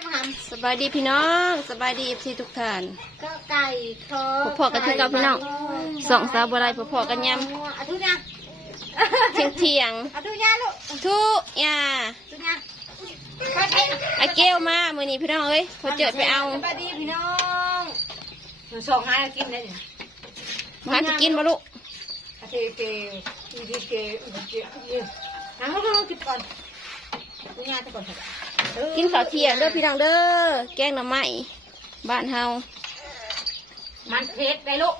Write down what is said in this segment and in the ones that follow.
จะมาทสบายดีพี่น้องสบายดีเอฟซีทุกท่านำก็ไก่คอพอๆกันคือเก่าพี่น้องสองสาวบัวลายพอๆกันยเอาทุกอย่างำเที่ยงเที่ยงเอาทุกอย่างลูกๆทุกอย่าทุกอย่างไปไปไอเกลมามือนี้พี่น้องเอ้ยพอเจอไปเอาสบายดีพี่น้องหนูส่งให้กินได้เนี่ยมาจะกินมาลูกอาเกเกอีดีเกอีดีเกอีนั่งลงๆกินก่อนทุกอย่างจะก่อนเถอะ กินข้าวเที่ยงเด้อพี่น้องเด้อแกงหน่อไม้บ้านเฮามันเผ็ดไปลูก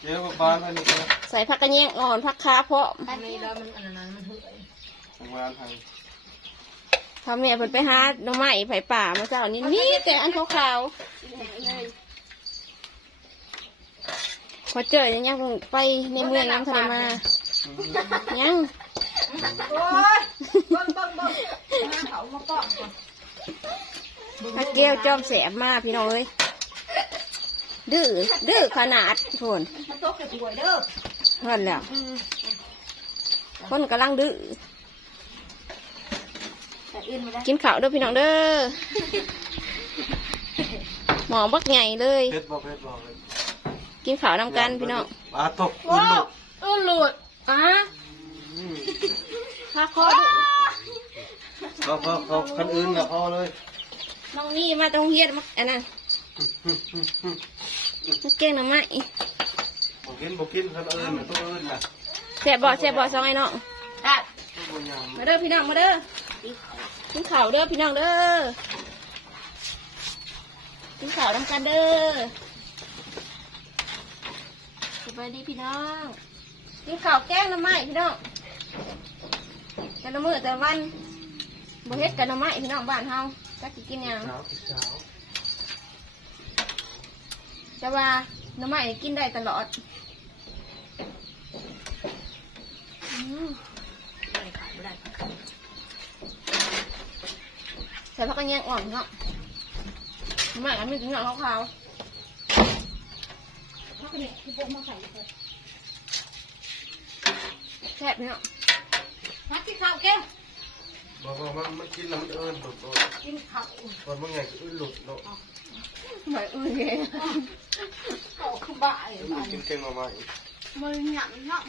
เจ๊กับบ้านให้นี่ก็ใส่ผักกระเนียงอ่อนผักคาเพาะอันนี้แล้วมันอันนั้นมันเหื่อยทำงานให้ทำแม่เพิ่นไปหาหน่อไม้ไผ่ป่ามาเจ้านี่มีแต่อันขาวๆพอเจอยังยังไปในเมืองยังทะเลมายัง โอ้ยเบิ่งเบิ่ง เบิ่งมาเขามาเกาะก่อนถ้าเกลจอมแสบมากพี่น้องเอ้ยดื้อดื้อขนาดโทนมันตกกับถวยเด้อเห็นแล้วคนกำลังดื้อแต่อื่นไม่ได้กินข้าวเด้อพี่น้องเด้อหมอบักใหญ่เลยเพชรบอกเพชรบอกเลยกินข้าวนำกันพี่น้องปลาตกอุ่นลูกเออหลุดอะอืมพาคอดุ เขาเขาเขาคันอื่นนะพอเลยน้องนี่มาตรงเฮียนมาอันนั้นมาเก่งหน่อไม้บอกกินบอกกินคันอื่นน่ะตัวอื่นน่ะแซ่บบ่แซ่บบ่สองไอ้น้องได้ตัวบนยามมาเด้อพี่น้องมาเด้อกินข้าวเด้อพี่น้องเด้อกินข้าวนำกันเด้อสบายดีพี่น้องกินข้าวแกงหน่อไม้พี่น้องแต่ละมื้อแต่ละวัน บ่เฮ็ดกันหน่อไม้พี่น้องบ้านเฮาจักสิกินหยังเช้าเช้าแต่ว่าหน่อไม้กินได้ตลอดอืมไม่ได้ขายไม่ได้ใส่ผักกระเนียงอ่อนเนาะหน่อไม้อันนี้ถึงหน่อขาวพักเนี่ยที่พวกมาใส่เลยๆแซ่บพี่น้องพักที่ข้าวแก้ว บอกว่ามันมันกินแล้วมันเอิญตัวตัวกินข้าวตอนมันไงก็อื่นหลุดเนาะเหมือนอื่นเลยข้าวคือบ่ายมันกินเก่งออกมาอีกมือหยั่งหยั่ง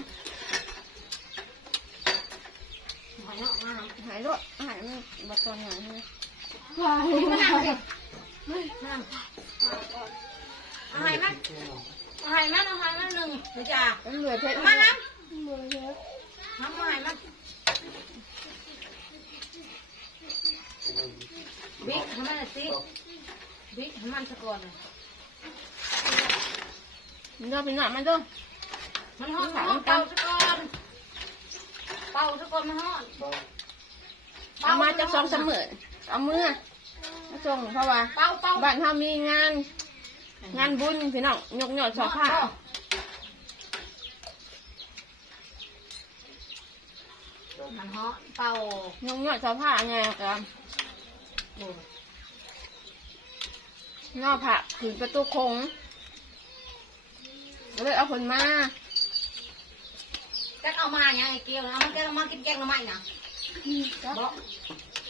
หอยเนาะมาหายรสหายมันบัดตอนหายใช่ไหมมานั่งสินั่งเอาหอยมั้ยเอาหอยมั้ยเอาหอยมั้ยหนึ่งเดี๋ยวจ้ามันเหลือเพชรมาน้ำน้ำหอยมั้ย บิ๊กทำไมล่ะสิบิ๊กทำมันสะก่อนเลยมันก็เป็นหนักมันก็มันฮอดมันฮอดเป่าซะก่อนเป่าซะก่อนมันฮอดเอามาจากสองสามหมื่นเอามือมาส่งเพราะว่าเป่าเป่าบ้านเขามีงาน งานบุญพี่น้องยกยอดสอบผ้ามันฮอดเป่ายกยอดสอบผ้าไงกัน โอ้ นอกผักถึงประตูคงก็เลยเอาคนมาจักเอามาอย่างไอ้เกียวนะเอามันแกงเอามากินแกงหน่อไม้นะบอก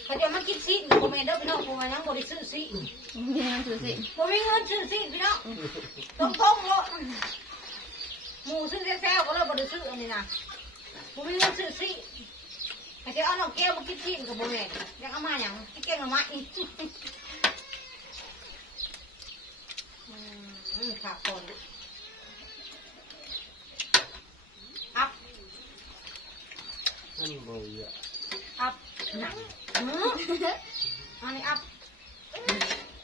เขาจะมากินซีนผมเองเด้อพี่น้องผมยังบ่ได้ซื้อซีนมีหนังสือสิผมมีเงินซื้อซีนพี่น้องตรงตรงๆโลดหมูซื้อแซ่ๆก็เลยบ่ได้ซื้ออันนี้นะผมมีเงินซื้อซีนเขาจะเอาน้องแก้วมากินซีนกับผมเองอยากเอามาอย่างกินแกงหน่อไม้ อืมขาดคนอัพนั่นบ่อยอะอัพนะอืมอันนี้อัพ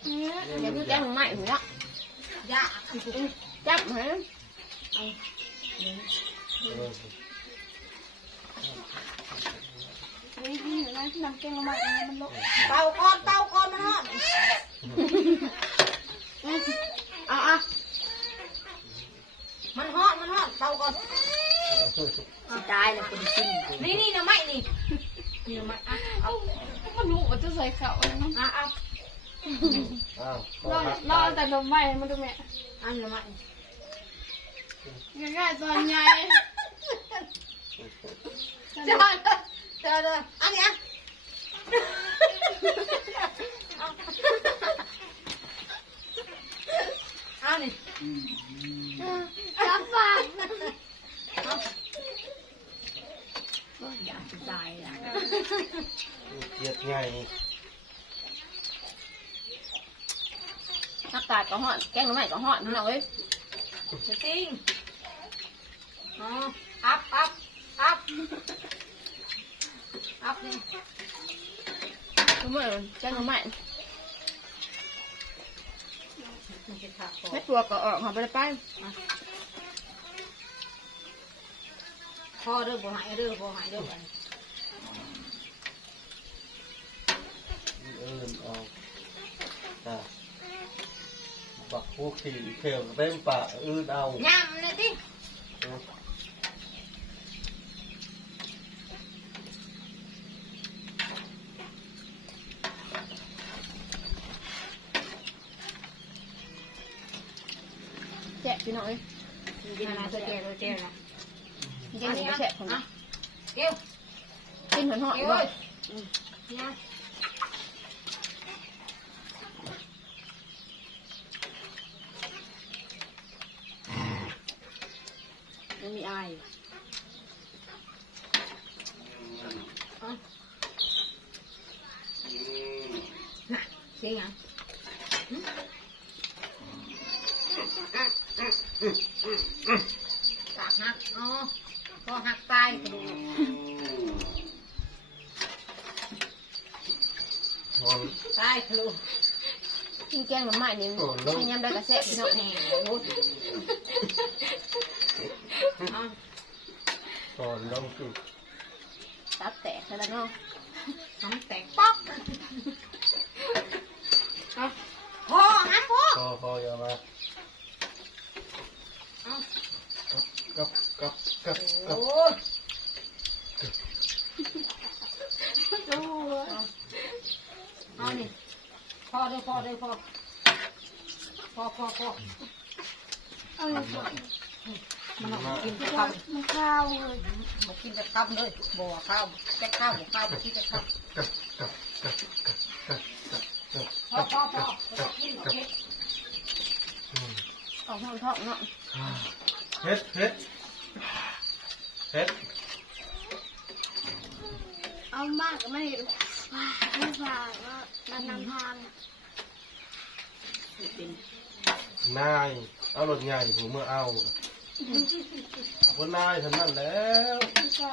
เดี๋ยวคือแกงใหม่หัวยยาจับเหรอเออเตาก้อนเตาก้อนมันฮอด เอาเอามันฮอดมันฮอดเตาก้อนตายแล้วเป็นชิ้นนี่นี่นะไม่นี่นี่นะไม่อะเอามันรู้ว่าจะใส่เขาวนะอะเอาอ้าวรอรอแต่นมใหม่มาดูแม่อันนี้นะไม่ง่ายๆตอนใหญ่เจอเจอเลยอันนี้อะ จับปากอยากจะตายอะเกียดใหญ่อากาศก็ฮ้อน แกงหน่อไม้ก็ฮ้อนพี่น้องเอ้ยจริงอ๋ออัพอัพอัพอัพนี่ทุกมื้อแกงหน่อไม้ มันจะขาดคอแม่ตัวก็ออกหาไปได้ไปพ่อเด้อบ่หายเด้อบ่หายเด้อไปเอินออกอะบักพวกขี่เขียวเต็มปากอื่นเอา ยำเลยติ แซ่บ พี่น้องเอ้ยกินอะไรตัวเจ้าตัวเจ้านะกินนี่ก็แซ่บของอะนะเกี้ยวกินหอนหอนเกี้ยวบ่เอ้ยเนี่ยมันมีอายน่ะเสียงยังกากหักอ๋อ พอหักตายกระดูกนอนตายกระดูกกินแกงหน่อไม้นี่กินยำได้ก็แซ่บพี่น้องแหน่โอ้ยอ๋อนอนลงสุดตับแตกแล้วเนาะ น้ำแตกป๊อกเอาพอน้ำพอ พอพออย่ามา เอา กับกับกับกับ โอ้ย โอ้ย เอานี่พอเลยพอเลยพอ พอพอพอเอาอย่างไรมันเอากินแต่คำมันข้าวเลยบอกกินแต่คำเลยบ่ข้าวแค่ข้าวบ่ข้าวบ่กินแต่คำกับกับกับกับกับกับพอพอพอบ่กินบ่เผ็ดอืมออกห้องท้องเนาะเฮ็ดเฮ็ดเฮ็ดเอามากก็ไม่ไม่ฝากว่ามันนำทางนายเอารถใหญ่ผมเมื่อเอาคนนายทำนั่นแล้วไม่ใช่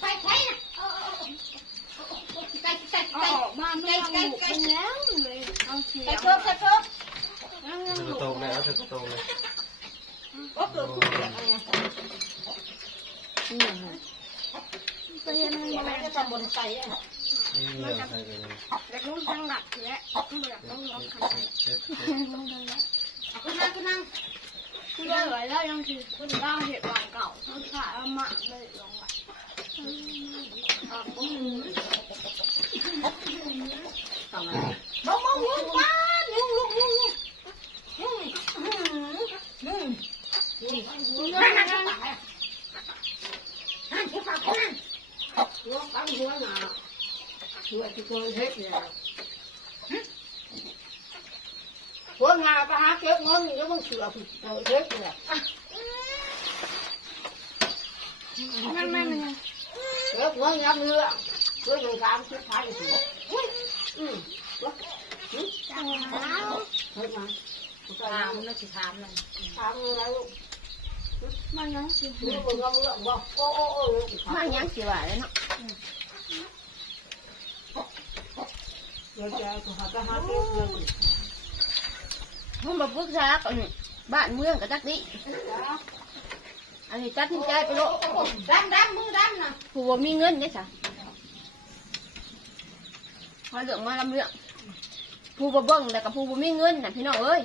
ไปไปนะเออเออเออไปไปไปเอาออกบ้านไม่เอาหมูไปแล้วเลยเอาเสียไปงเพิ่มไปเพิ่มแล้วเธยังหอมูโตเลยเอาเธอโตเลยโอ้เกิดขึ้นอะไรอะนี่หยังไปยังไงอะไรก็ทำบนไฟอะไม่มีอะไรใครเลยเด็กนุ่งทั้งหลักและไม่อยากต้องร้องขันเฮ็ดเฮ็ดนุ่งกคุณนั่งคุณนั่งได้ไหวแล้วยังคือคุณร่างเหตุวางเก่าทั้งขาเอามาเลยลงไหวบ้องบ้องยุงป้ายุงยุงยุงยุงยุงยุงคุณนั่ยังงนั่งยังนั่งที่ฝากคนนั่งหัวตั้งหัวหนาหัวที่ตัวเฮ็ดเนี่ย หัวงาไปหาเก็บเงินแล้วมึงเสือผิดเอาเฮ็ดเนี่ยไม่ไม่ไม่เก็บเงินยับเรือเพื่อจะทำชุดไทยสิอืมจังแล้วเฮ้ยมาถามนะสิถามเลยถามอะไรลูกมันยังสินี่มึงก็มึงบอกโอ้โอ้โอ้ลูกมาหยังสิว่าแล้วเนาะเดี๋ยวจะหาจะหาเก็บเงิน ผมมาปรึกษากันบ้านเมืองกับจักดิอันนี้ตัดสินใจไปโลดำดำมือดำนะผู้บ่มีเงินเนี่ยจ้ะพอเรื่องมาลำเรื่องผู้บ่เบิ่งแล้วกับผู้บ่มีเงินน่ะพี่น้องเอ้ย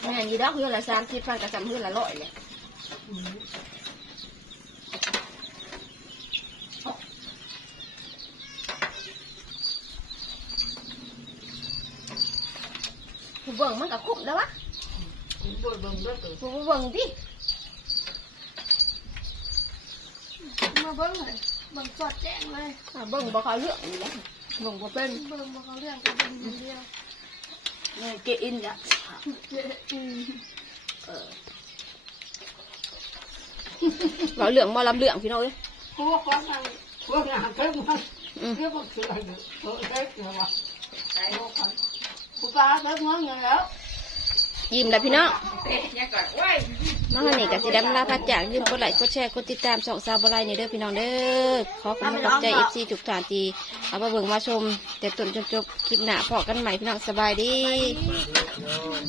แม่อยู่ดอกเฮือนละสามสิบพันกับจำเฮือนละร้อยเลย ผู้เบิ่งมันก็คุ้มแล้ววะบนบนด้วยตัวผู้บ่เบิ่งดิมาเบิ้งเลยเบิ้งสอดแจ้งเลยอ่าเบิ่งบ่เขาเรื่องนี่แหละเบิ่งบ่เป็นเบิ้งมาเขาเรื่องกันเป็นเดียวเนี่ยกินอะเราเหลืองบ่ลำเหลืองพี่น้องเอ้ยพวกคนนั้นพวกงานเพิ่มมันอืมเรียกว่าคืออะไรเนี่ยเออเล็กเลยวะใช่พว กคนกูปลาเลิกง้อเงินแล้วยิ้มแล้วพี่น้องเอ๊ะยังก่อนเว้ยมาหานี่กับสีดำลาพัดจากลืมกดไลค์กดแชร์กดติดตามช่องซาวบไลนี่เด้อพี่น้องเด้อขอขอบคุณขอบใจเอฟซีทุกท่านที่เอามาเบิ่งมาชม แต่ต้นจนจบคลิปหน้าพอกันใหม่พี่น้องสบายดีโยม